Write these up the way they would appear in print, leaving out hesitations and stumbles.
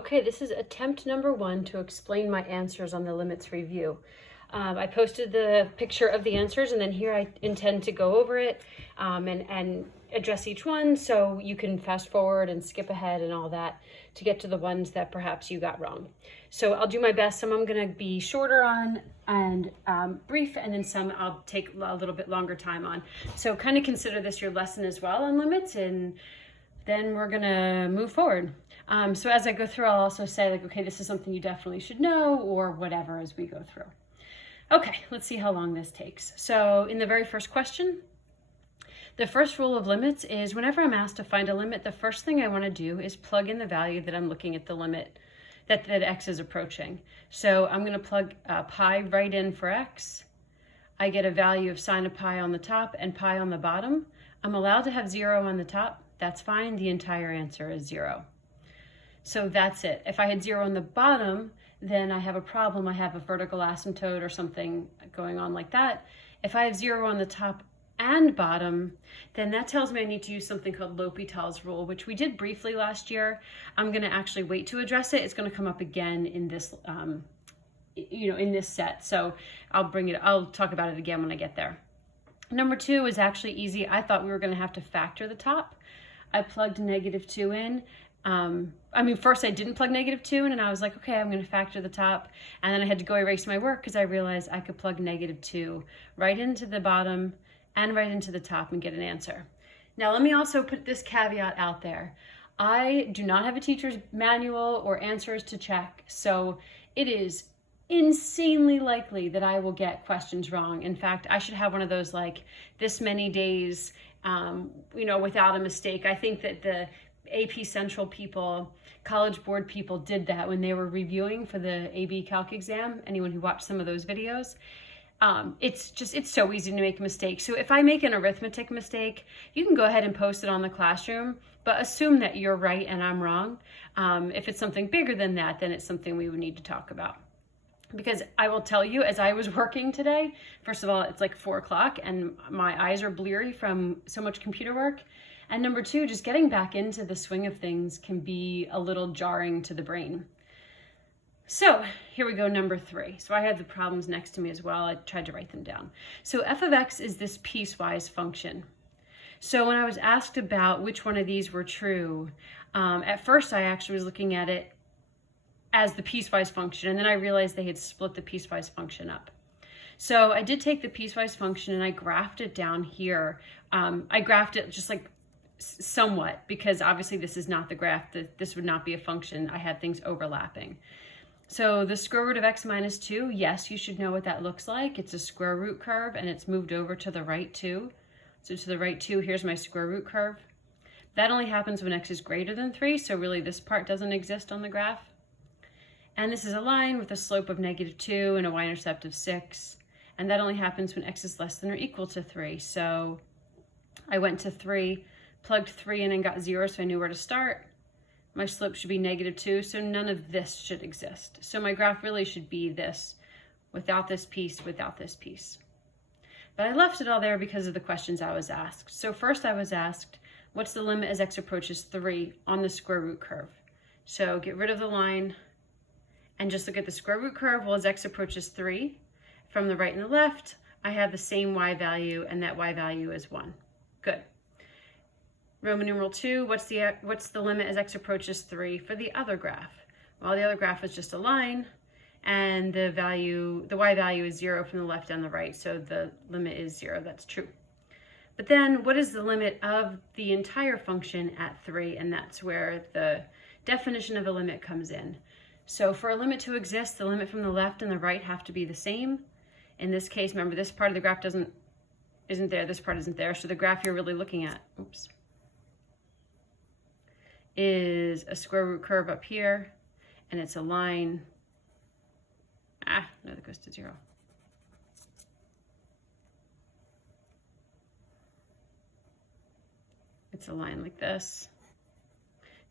Okay, this is attempt number 1 to explain my answers on the limits review. I posted the picture of the answers, and then here I intend to go over it and address each one, so you can fast forward and skip ahead and all that to get to the ones that perhaps you got wrong. So I'll do my best. Some I'm going to be shorter on and brief, and then some I'll take a little bit longer time on. So kind of consider this your lesson as well on limits, and then we're going to move forward. So as I go through, I'll also say, like, okay, this is something you definitely should know, or whatever as we go through. Okay, let's see how long this takes. So in the very first question, the first rule of limits is whenever I'm asked to find a limit, the first thing I want to do is plug in the value that I'm looking at the limit that x is approaching. So I'm going to plug pi right in for x. I get a value of sine of pi on the top and pi on the bottom. I'm allowed to have 0 on the top. That's fine. The entire answer is 0. So that's it. If I had 0 on the bottom, then I have a problem. I have a vertical asymptote or something going on like that. If I have 0 on the top and bottom, then that tells me I need to use something called L'Hopital's rule, which we did briefly last year. I'm going to actually wait to address it. It's going to come up again in this, in this set. So I'll talk about it again when I get there. Number 2 is actually easy. I thought we were going to have to factor the top. I plugged -2 in. First I didn't plug -2 in, and I was like, okay, I'm going to factor the top. And then I had to go erase my work because I realized I could plug -2 right into the bottom and right into the top and get an answer. Now, let me also put this caveat out there. I do not have a teacher's manual or answers to check, so it is insanely likely that I will get questions wrong. In fact, I should have one of those, like, this many days, without a mistake. I think that the AP Central people, College Board people did that when they were reviewing for the AB Calc exam. Anyone who watched some of those videos. It's so easy to make a mistake. So if I make an arithmetic mistake, you can go ahead and post it on the classroom, but assume that you're right and I'm wrong. If it's something bigger than that, then it's something we would need to talk about. Because I will tell you, as I was working today, first of all, it's like 4 o'clock and my eyes are bleary from so much computer work. And number 2, just getting back into the swing of things can be a little jarring to the brain. So here we go, number 3. So I have the problems next to me as well. I tried to write them down. So f of x is this piecewise function. So when I was asked about which one of these were true, at first I actually was looking at it as the piecewise function, and then I realized they had split the piecewise function up. So I did take the piecewise function and I graphed it down here. I graphed it just like somewhat, because obviously this is not the graph, this would not be a function. I had things overlapping. So the square root of x minus 2, yes, you should know what that looks like. It's a square root curve and it's moved over to the right 2. So to the right 2, here's my square root curve. That only happens when x is greater than 3, so really this part doesn't exist on the graph. And this is a line with a slope of -2 and a y-intercept of 6. And that only happens when x is less than or equal to 3. So I went to 3, plugged 3 in and got 0, so I knew where to start. My slope should be -2, so none of this should exist. So my graph really should be this, without this piece, without this piece. But I left it all there because of the questions I was asked. So first I was asked, what's the limit as x approaches 3 on the square root curve? So get rid of the line and just look at the square root curve. Well, as x approaches 3, from the right and the left, I have the same y value, and that y value is 1. Good. Roman numeral 2, what's the limit as x approaches 3 for the other graph? Well, the other graph is just a line, and the y value is 0 from the left and the right, so the limit is 0. That's true. But then what is the limit of the entire function at 3? And that's where the definition of a limit comes in. So for a limit to exist, the limit from the left and the right have to be the same. In this case, remember, this part of the graph isn't there, this part isn't there, so the graph you're really looking at, is a square root curve up here, and it's a line, that goes to 0. It's a line like this.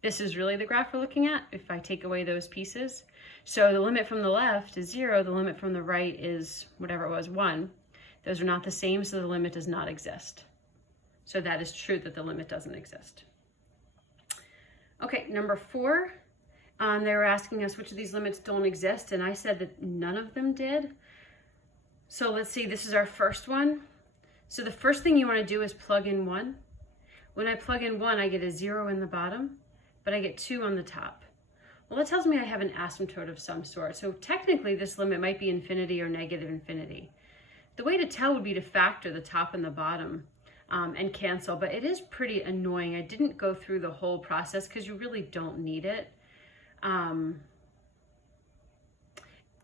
This is really the graph we're looking at if I take away those pieces. So the limit from the left is 0, the limit from the right is whatever it was, 1. Those are not the same, so the limit does not exist. So that is true that the limit doesn't exist. Okay, number 4, They were asking us which of these limits don't exist, and I said that none of them did. So let's see, this is our first one. So the first thing you want to do is plug in 1. When I plug in 1, I get a 0 in the bottom, but I get 2 on the top. Well, that tells me I have an asymptote of some sort. So technically this limit might be infinity or negative infinity. The way to tell would be to factor the top and the bottom and cancel, but it is pretty annoying. I didn't go through the whole process because you really don't need it.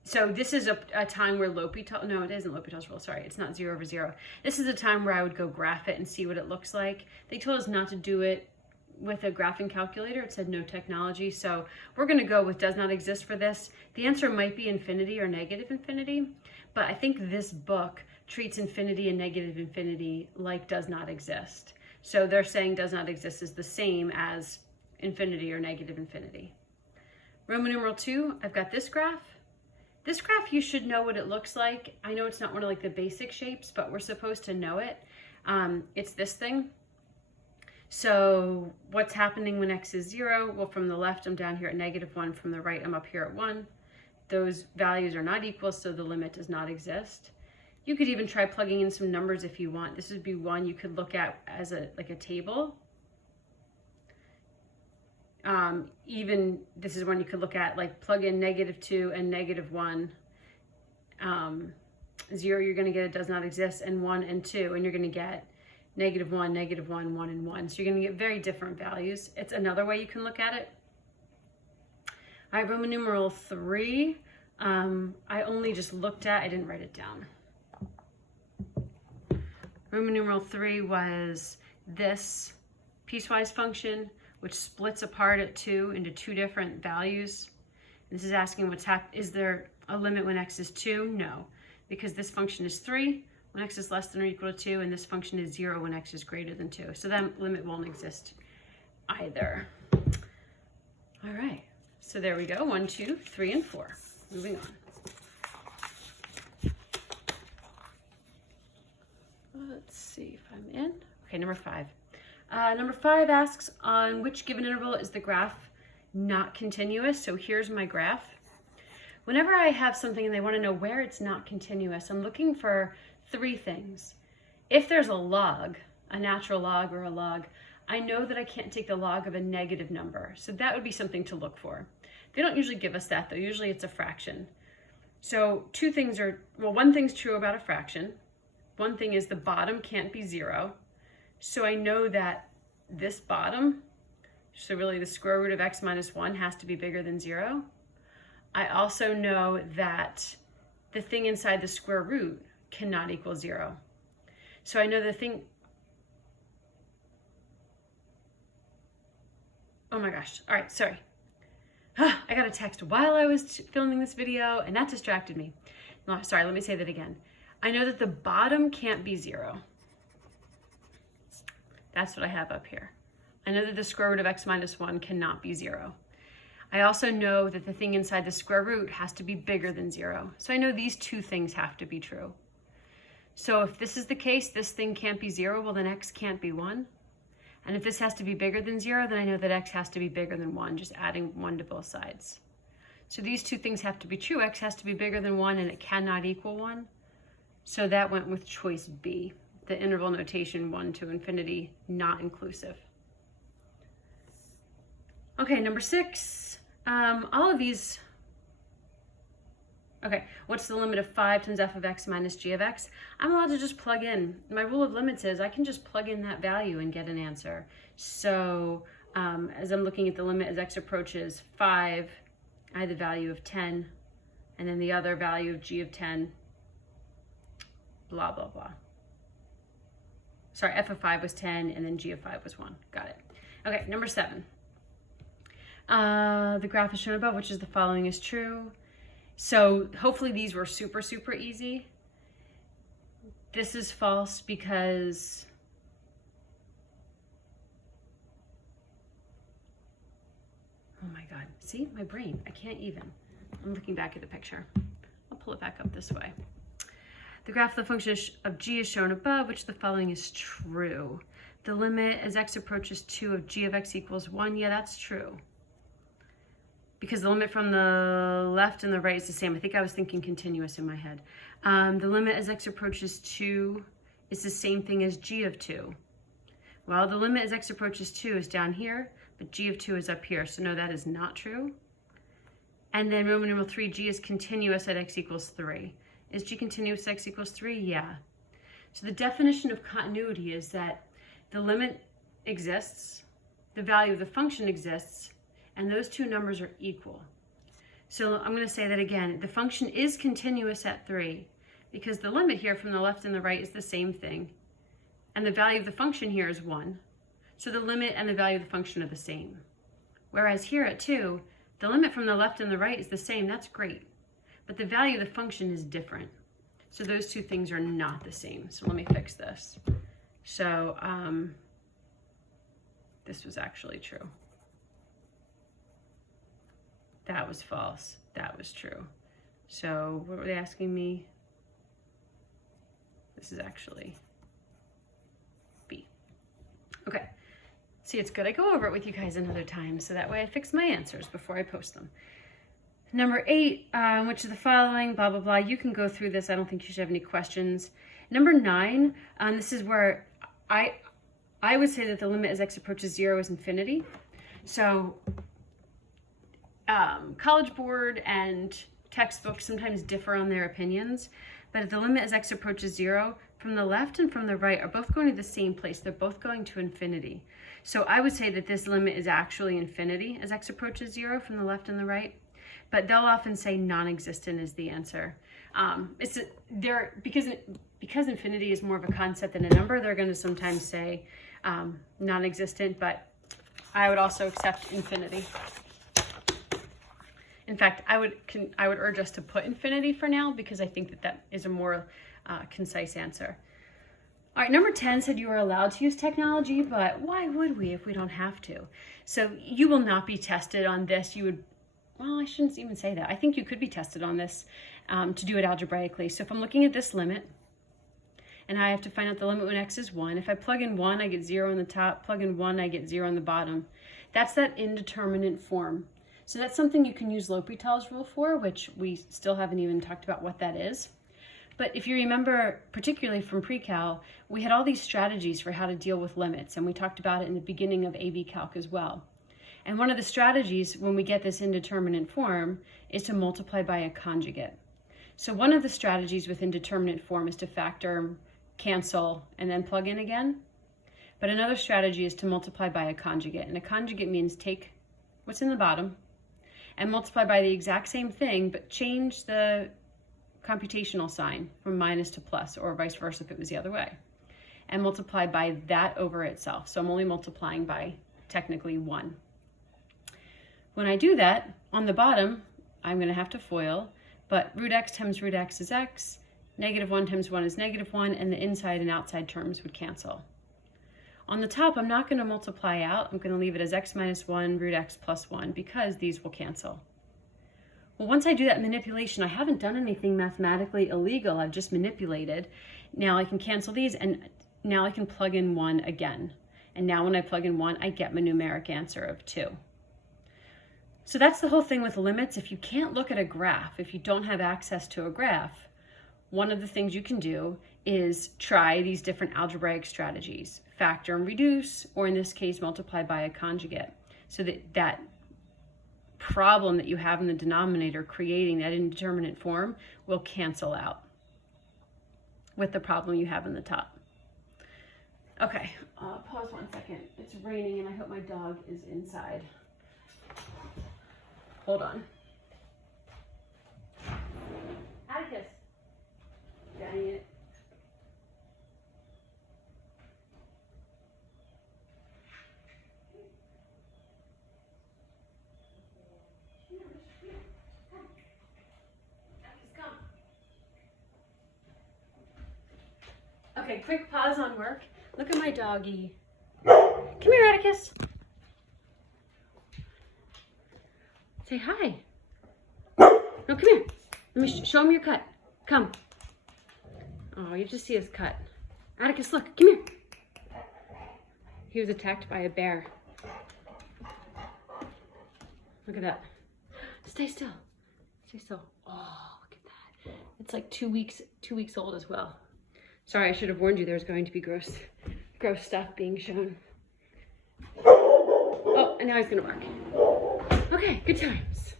So this is a time where L'Hopital, no, it isn't L'Hopital's rule, sorry, it's not 0 over 0. This is a time where I would go graph it and see what it looks like. They told us not to do it with a graphing calculator. It said no technology, so we're gonna go with does not exist for this. The answer might be infinity or negative infinity, but I think this book treats infinity and negative infinity like does not exist. So they're saying does not exist is the same as infinity or negative infinity. Roman numeral 2, I've got this graph. This graph, you should know what it looks like. I know it's not one of like the basic shapes, but we're supposed to know it. It's this thing. So what's happening when x is 0? Well, from the left, I'm down here at -1. From the right, I'm up here at 1. Those values are not equal, so the limit does not exist. You could even try plugging in some numbers if you want. This would be one you could look at as a table. Even this is one you could look at, like plug in -2 and -1. 0, you're going to get it does not exist, and 1 and 2, and you're going to get -1, -1, 1, and 1. So you're going to get very different values. It's another way you can look at it. All right, Roman numeral 3. I only just looked at, I didn't write it down. Roman numeral 3 was this piecewise function, which splits apart at 2 into 2 different values. This is asking is there a limit when x is 2? No, because this function is 3 when x is less than or equal to 2, and this function is 0 when x is greater than 2. So that limit won't exist either. All right, so there we go, 1, 2, 3, and 4. Moving on. Let's see if I'm in. Okay, number 5. Number 5 asks, on which given interval is the graph not continuous? So here's my graph. Whenever I have something and they want to know where it's not continuous, I'm looking for 3 things. If there's a log, a natural log or a log, I know that I can't take the log of a negative number. So that would be something to look for. They don't usually give us that though. Usually it's a fraction. So 2 things are, well, one thing's true about a fraction. One thing is the bottom can't be 0. So I know that this bottom, so really the square root of x minus 1 has to be bigger than 0. I also know that the thing inside the square root cannot equal 0. So I know the thing, oh my gosh, all right, sorry. I got a text while I was filming this video and that distracted me. No, sorry, let me say that again. I know that the bottom can't be 0. That's what I have up here. I know that the square root of x minus 1 cannot be 0. I also know that the thing inside the square root has to be bigger than 0. So I know these 2 things have to be true. So if this is the case, this thing can't be 0, well then x can't be 1. And if this has to be bigger than 0, then I know that x has to be bigger than 1, just adding 1 to both sides. So these 2 things have to be true. X has to be bigger than 1 and it cannot equal 1. So that went with choice B, the interval notation 1 to infinity, not inclusive. Okay, number 6. All of these, okay, what's the limit of 5 times f of x minus g of x? I'm allowed to just plug in. My rule of limits is I can just plug in that value and get an answer. So as I'm looking at the limit as x approaches 5, I have the value of 10, and then the other value of g of 10, blah, blah, blah. Sorry, f of 5 was 10, and then g of 5 was 1. Got it. Okay, number 7. The graph is shown above, which is the following is true. So hopefully these were super, super easy. This is false because oh my God, see my brain, I can't even. I'm looking back at the picture. I'll pull it back up this way. The graph of the function of g is shown above, which the following is true. The limit as x approaches 2 of g of x equals 1, yeah, that's true. because the limit from the left and the right is the same. I think I was thinking continuous in my head. The limit as x approaches 2 is the same thing as g of 2. Well, the limit as x approaches 2 is down here, but g of 2 is up here. So no, that is not true. And then Roman numeral 3, g is continuous at x equals 3. Is g continuous at x equals 3? Yeah. So the definition of continuity is that the limit exists, the value of the function exists, and those two numbers are equal. So I'm going to say that again. The function is continuous at 3 because the limit here from the left and the right is the same thing. And the value of the function here is 1. So the limit and the value of the function are the same. Whereas here at 2, the limit from the left and the right is the same. That's great. But the value of the function is different. So those two things are not the same. So let me fix this. So this was actually true. That was false. That was true. So what were they asking me? This is actually B. Okay. See, it's good I go over it with you guys another time, so that way I fix my answers before I post them. Number 8, which is the following, blah, blah, blah. You can go through this. I don't think you should have any questions. Number 9, this is where I would say that the limit as x approaches 0 is infinity. So College Board and textbooks sometimes differ on their opinions, but if the limit as x approaches 0, from the left and from the right are both going to the same place. They're both going to infinity. So I would say that this limit is actually infinity as x approaches 0 from the left and the right, but they'll often say non-existent is the answer. Because infinity is more of a concept than a number, they're going to sometimes say non-existent, but I would also accept infinity. In fact, I would urge us to put infinity for now because I think that is a more concise answer. All right, number 10 said you are allowed to use technology, but why would we if we don't have to? So you will not be tested on this. Well, I shouldn't even say that. I think you could be tested on this to do it algebraically. So if I'm looking at this limit, and I have to find out the limit when x is 1. If I plug in 1, I get 0 on the top. Plug in 1, I get 0 on the bottom. That's that indeterminate form. So that's something you can use L'Hopital's rule for, which we still haven't even talked about what that is. But if you remember, particularly from pre-cal, we had all these strategies for how to deal with limits, and we talked about it in the beginning of AB Calc as well. And one of the strategies when we get this indeterminate form is to multiply by a conjugate. So one of the strategies with indeterminate form is to factor, cancel, and then plug in again. But another strategy is to multiply by a conjugate. And a conjugate means take what's in the bottom and multiply by the exact same thing, but change the computational sign from minus to plus, or vice versa if it was the other way, and multiply by that over itself. So I'm only multiplying by technically 1. When I do that, on the bottom, I'm going to have to FOIL, but root x times root x is x, -1 times 1 is -1, and the inside and outside terms would cancel. On the top, I'm not going to multiply out. I'm going to leave it as x minus 1 root x plus 1 because these will cancel. Well, once I do that manipulation, I haven't done anything mathematically illegal. I've just manipulated. Now I can cancel these, and now I can plug in 1 again. And now when I plug in 1, I get my numeric answer of 2. So that's the whole thing with limits. If you can't look at a graph, if you don't have access to a graph, one of the things you can do is try these different algebraic strategies. Factor and reduce, or in this case, multiply by a conjugate. So that problem that you have in the denominator creating that indeterminate form will cancel out with the problem you have in the top. Okay, pause 1 second. It's raining and I hope my dog is inside. Hold on. Atticus. Dang it. Okay, quick pause on work. Look at my doggy. Come here, Atticus. Say hi. No, come here. Let me show him your cut. Come. Oh, you just see his cut. Atticus, look. Come here. He was attacked by a bear. Look at that. Stay still. Stay still. Oh, look at that. It's like 2 weeks old as well. Sorry, I should have warned you there's going to be gross stuff being shown. Oh, and now he's gonna bark. Okay, good times.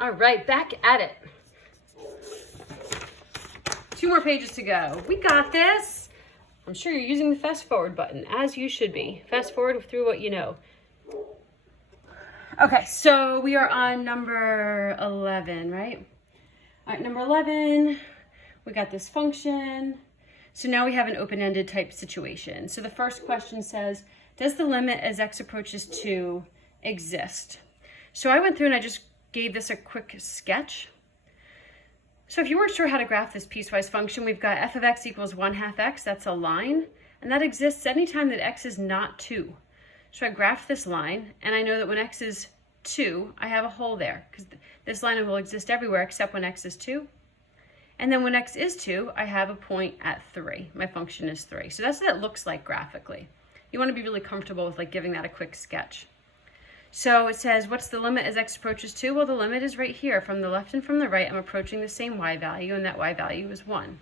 All right, back at it. 2 more pages to go. We got this. I'm sure you're using the fast forward button, as you should be. Fast forward through what you know. Okay, so we are on number 11, right? All right, number 11, we got this function. So now we have an open-ended type situation. So the first question says, does the limit as x approaches 2 exist? So I went through and I just gave this a quick sketch. So if you weren't sure how to graph this piecewise function, we've got f of x equals 1/2 x, that's a line, and that exists anytime that x is not 2. So I graph this line, and I know that when x is 2, I have a hole there, because this line will exist everywhere except when x is 2. And then when x is 2, I have a point at 3. My function is 3. So that's what it looks like graphically. You want to be really comfortable with like giving that a quick sketch. So it says, what's the limit as x approaches 2? Well, the limit is right here. From the left and from the right, I'm approaching the same y value, and that y value is 1.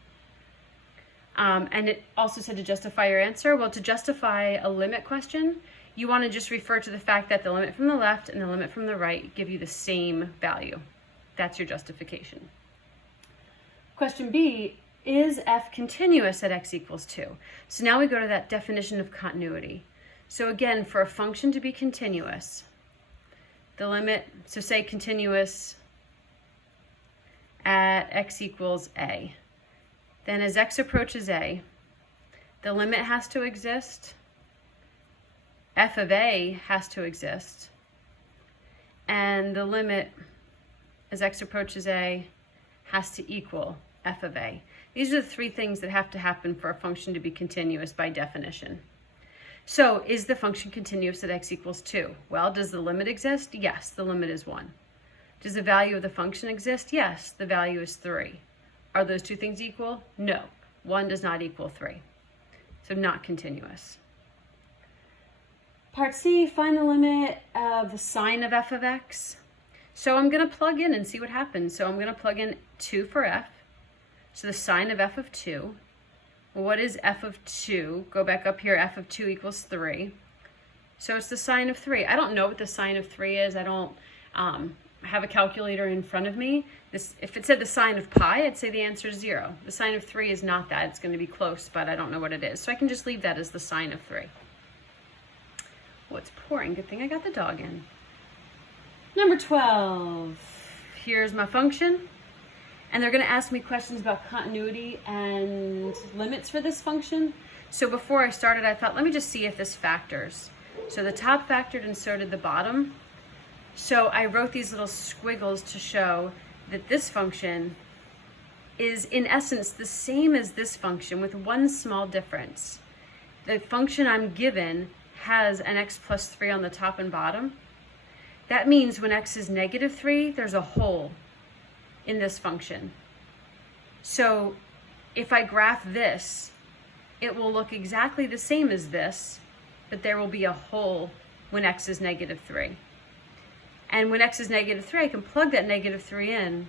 And it also said to justify your answer. Well, to justify a limit question, you want to just refer to the fact that the limit from the left and the limit from the right give you the same value. That's your justification. Question B, is f continuous at x equals 2? So now we go to that definition of continuity. So again, for a function to be continuous, the limit, so say continuous at x equals a. Then as x approaches a, the limit has to exist, f of a has to exist, and the limit as x approaches a has to equal f of a. These are the 3 things that have to happen for a function to be continuous by definition. So is the function continuous at x equals 2? Well, does the limit exist? Yes, the limit is 1. Does the value of the function exist? Yes, the value is 3. Are those 2 things equal? No, 1 does not equal 3. So not continuous. Part C, find the limit of the sine of f of x. So I'm going to plug in and see what happens. So I'm going to plug in 2 for f. So the sine of f of 2. Well, what is f of 2? Go back up here, f of 2 equals 3. So it's the sine of 3. I don't know what the sine of 3 is. I don't have a calculator in front of me. If it said the sine of pi, I'd say the answer is 0. The sine of 3 is not that. It's going to be close, but I don't know what it is. So I can just leave that as the sine of 3. Oh, it's pouring. Good thing I got the dog in. Number 12. Here's my function. And they're going to ask me questions about continuity and limits for this function. So before I started, I thought, let me just see if this factors. So the top factored and so did the bottom. So I wrote these little squiggles to show that this function is in essence the same as this function with one small difference. The function I'm given has an x plus 3 on the top and bottom. That means when x is negative 3, there's a hole in this function. So if I graph this, it will look exactly the same as this, but there will be a hole when x is negative 3. And when x is negative 3, I can plug that negative 3 in,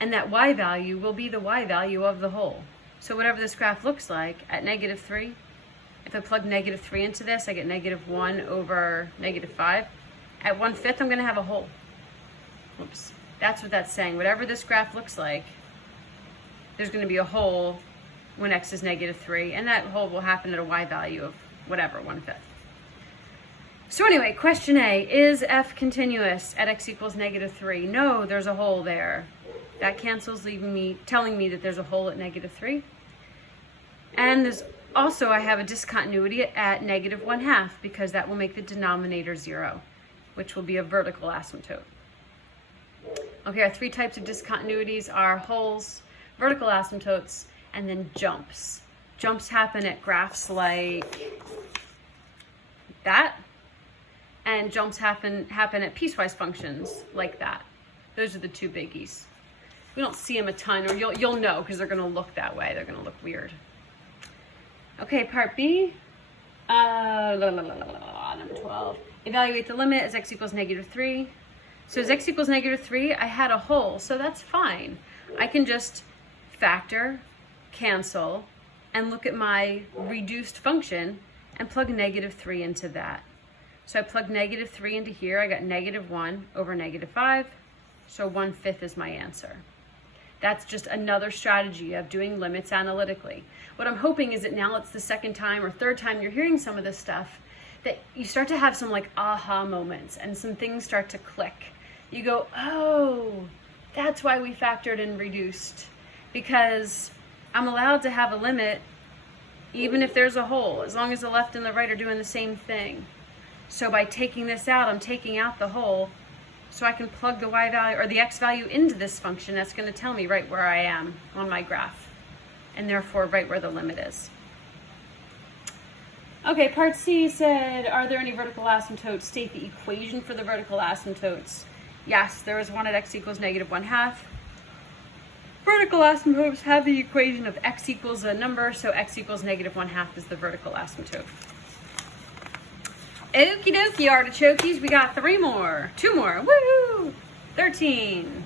and that y value will be the y value of the hole. So whatever this graph looks like at negative 3, if I plug negative 3 into this, I get negative 1 over negative 5. At 1/5, I'm going to have a hole. Oops. That's what that's saying. Whatever this graph looks like, there's going to be a hole when x is negative 3, and that hole will happen at a y value of whatever, 1/5. So anyway, question A, is f continuous at x equals negative 3? No, there's a hole there. That cancels, telling me that there's a hole at negative 3. And there's also, I have a discontinuity at negative 1/2, because that will make the denominator 0, which will be a vertical asymptote. Okay, our 3 types of discontinuities are holes, vertical asymptotes, and then jumps. Jumps happen at graphs like that, and jumps happen at piecewise functions like that. Those are the 2 biggies. We don't see them a ton, or you'll know because they're going to look that way. They're going to look weird. Okay, part B. Number 12. Evaluate the limit as x equals -3. So as x equals -3, I had a hole, so that's fine. I can just factor, cancel, and look at my reduced function and plug -3 into that. So I plug -3 into here. I got -1 over -5. So 1/5 is my answer. That's just another strategy of doing limits analytically. What I'm hoping is that now it's the second time or third time you're hearing some of this stuff, that you start to have some like aha moments and some things start to click. You go, oh, that's why we factored and reduced, because I'm allowed to have a limit even if there's a hole, as long as the left and the right are doing the same thing. So by taking this out, I'm taking out the hole, so I can plug the y value or the x value into this function. That's going to tell me right where I am on my graph, and therefore right where the limit is. Okay, part C said, are there any vertical asymptotes? State the equation for the vertical asymptotes. Yes, there is one at x equals -1/2. Vertical asymptotes have the equation of x equals a number, so x equals -1/2 is the vertical asymptote. Okie dokie, artichokes, we got 2 more, woo! 13.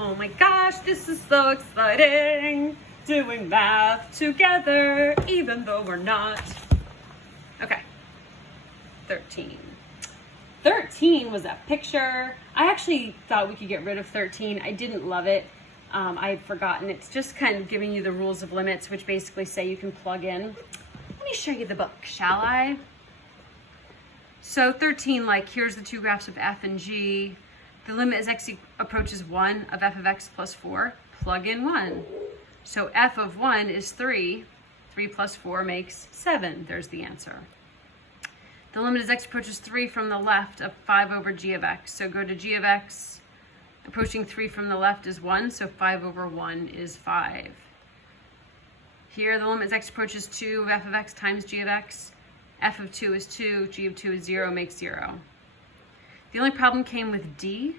Oh my gosh, this is so exciting, doing math together, even though we're not. Okay, 13. 13 was a picture. I actually thought we could get rid of 13. I didn't love it. I had forgotten. It's just kind of giving you the rules of limits, which basically say you can plug in. Let me show you the book, shall I? So 13, like, here's the two graphs of f and g. The limit as x approaches 1 of f of x plus 4. Plug in 1. So f of 1 is 3. 3 plus 4 makes 7. There's the answer. The limit as x approaches 3 from the left of 5 over g of x. So go to g of x. Approaching 3 from the left is 1, so 5 over 1 is 5. Here, the limit as x approaches 2 of f of x times g of x. F of 2 is 2, g of 2 is 0, makes 0. The only problem came with d.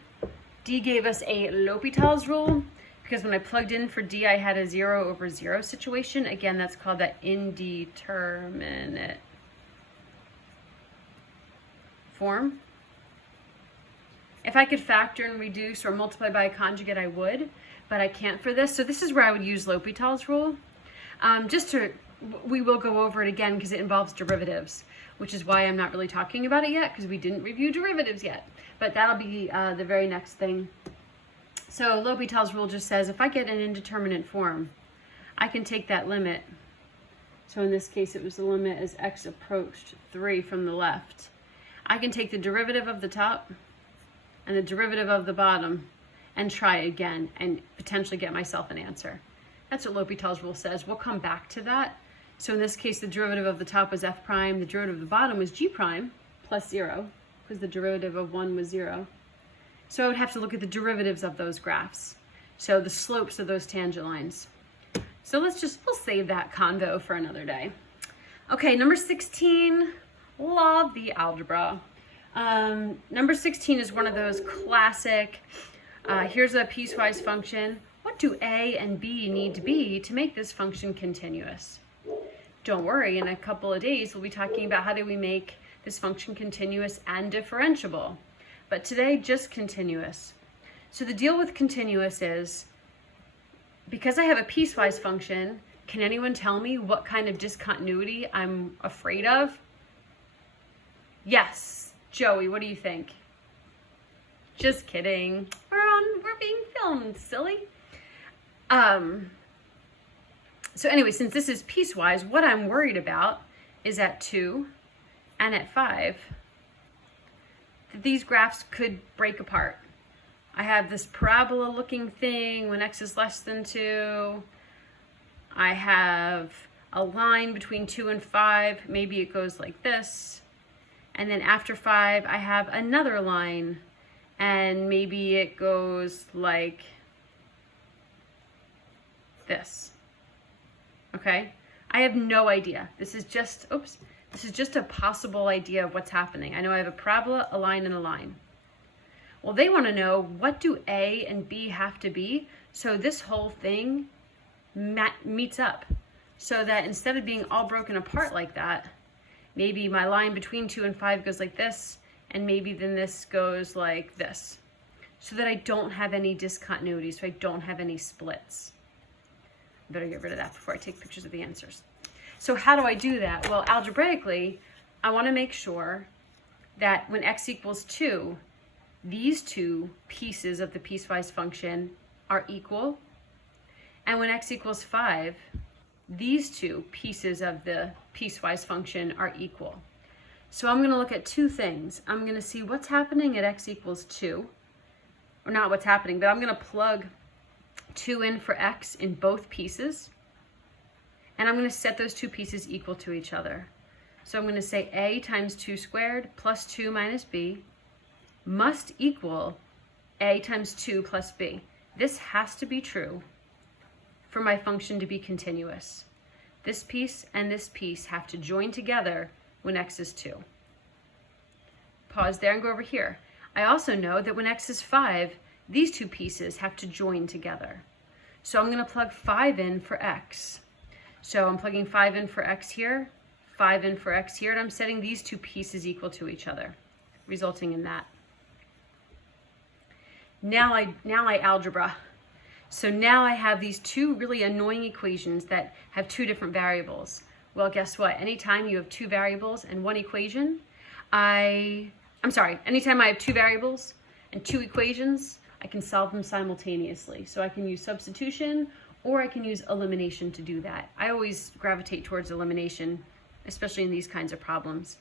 D gave us a L'Hopital's rule, because when I plugged in for d, I had a 0 over 0 situation. Again, that's called that indeterminate form. If I could factor and reduce or multiply by a conjugate, I would, but I can't for this. So this is where I would use L'Hopital's rule. We will go over it again because it involves derivatives, which is why I'm not really talking about it yet, because we didn't review derivatives yet. But that'll be the very next thing. So L'Hopital's rule just says if I get an indeterminate form, I can take that limit. So in this case, it was the limit as x approached 3 from the left. I can take the derivative of the top and the derivative of the bottom and try again and potentially get myself an answer. That's what L'Hopital's rule says. We'll come back to that. So in this case, the derivative of the top was f prime, the derivative of the bottom was g prime plus 0, because the derivative of 1 was 0. So I would have to look at the derivatives of those graphs. So the slopes of those tangent lines. So we'll save that convo for another day. Okay, number 16, love the algebra. Number 16 is one of those classic, here's a piecewise function. What do a and b need to be to make this function continuous? Don't worry, in a couple of days, we'll be talking about how do we make this function continuous and differentiable. But today, just continuous. So the deal with continuous is, because I have a piecewise function, can anyone tell me what kind of discontinuity I'm afraid of? Yes. Joey, what do you think? Just kidding. We're being filmed, silly. So anyway, since this is piecewise, what I'm worried about is at 2 and at 5, that these graphs could break apart. I have this parabola looking thing when x is less than 2. I have a line between 2 and 5. Maybe it goes like this. And then after 5, I have another line. And maybe it goes like this. Okay? I have no idea. This is just a possible idea of what's happening. I know I have a parabola, a line, and a line. Well, they want to know, what do A and B have to be so this whole thing meets up? so that instead of being all broken apart like that, maybe my line between 2 and 5 goes like this, and maybe then this goes like this, so that I don't have any discontinuity, so I don't have any splits. I better get rid of that before I take pictures of the answers. So how do I do that? Well, algebraically, I want to make sure that when x equals 2, these two pieces of the piecewise function are equal. And when x equals 5, these two pieces of the piecewise function are equal. So I'm going to look at two things. I'm going to see what's happening at x equals 2. Or not what's happening, but I'm going to plug 2 in for x in both pieces. And I'm going to set those two pieces equal to each other. So I'm going to say a times 2 squared plus 2 minus b must equal a times 2 plus b. This has to be true for my function to be continuous. This piece and this piece have to join together when x is 2. Pause there and go over here. I also know that when x is 5, these two pieces have to join together. So I'm going to plug 5 in for x. So I'm plugging 5 in for x here, 5 in for x here, and I'm setting these two pieces equal to each other, resulting in that. Now I algebra. So now I have these two really annoying equations that have two different variables. Well, guess what? Anytime you have two variables and one equation, anytime I have two variables and two equations, I can solve them simultaneously. So I can use substitution or I can use elimination to do that. I always gravitate towards elimination, especially in these kinds of problems.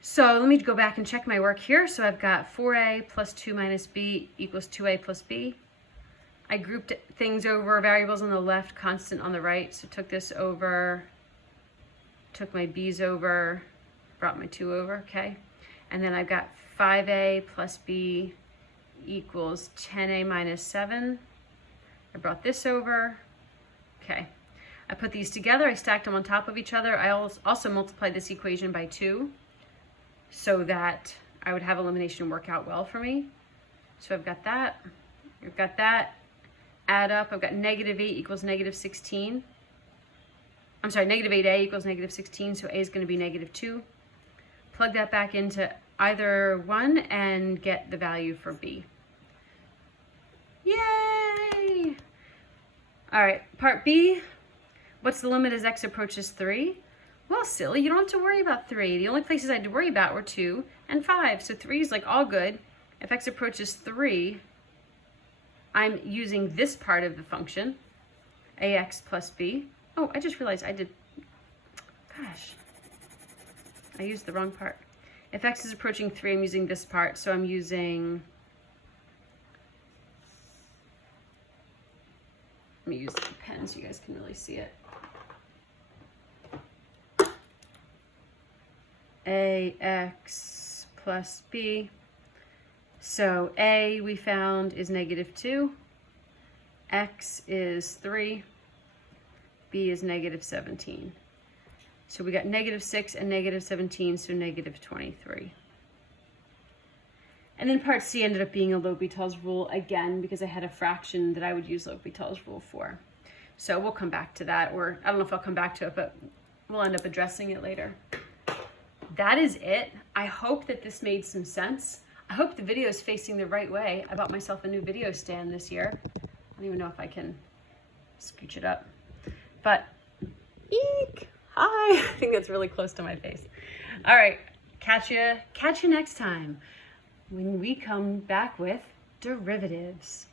So let me go back and check my work here. So I've got 4a plus 2 minus b equals 2a plus b. I grouped things over, variables on the left, constant on the right. So took this over, took my b's over, brought my 2 over, okay? And then I've got 5a plus b equals 10a minus 7. I brought this over, okay. I put these together, I stacked them on top of each other. I also multiplied this equation by 2 so that I would have elimination work out well for me. So I've got that, add up, I've got negative 8 equals negative 16. I'm sorry, negative 8a equals negative 16, so a is going to be negative 2. Plug that back into either one and get the value for b. Yay! All right, part B. What's the limit as x approaches 3? Well, silly, you don't have to worry about 3. The only places I had to worry about were 2 and 5. So 3 is like all good. If x approaches 3, I'm using this part of the function, ax plus b. Oh, I just realized I used the wrong part. If x is approaching 3, I'm using this part. So I'm using, let me use the pen so you guys can really see it. Ax plus b. So a we found is negative 2, x is 3, b is negative 17. So we got negative 6 and negative 17, so negative 23. And then part C ended up being a L'Hopital's rule again, because I had a fraction that I would use L'Hopital's rule for. So we'll come back to that, or I don't know if I'll come back to it, but we'll end up addressing it later. That is it. I hope that this made some sense. I hope the video is facing the right way. I bought myself a new video stand this year. I don't even know if I can scooch it up, but eek, hi. I think that's really close to my face. All right, catch you next time when we come back with derivatives.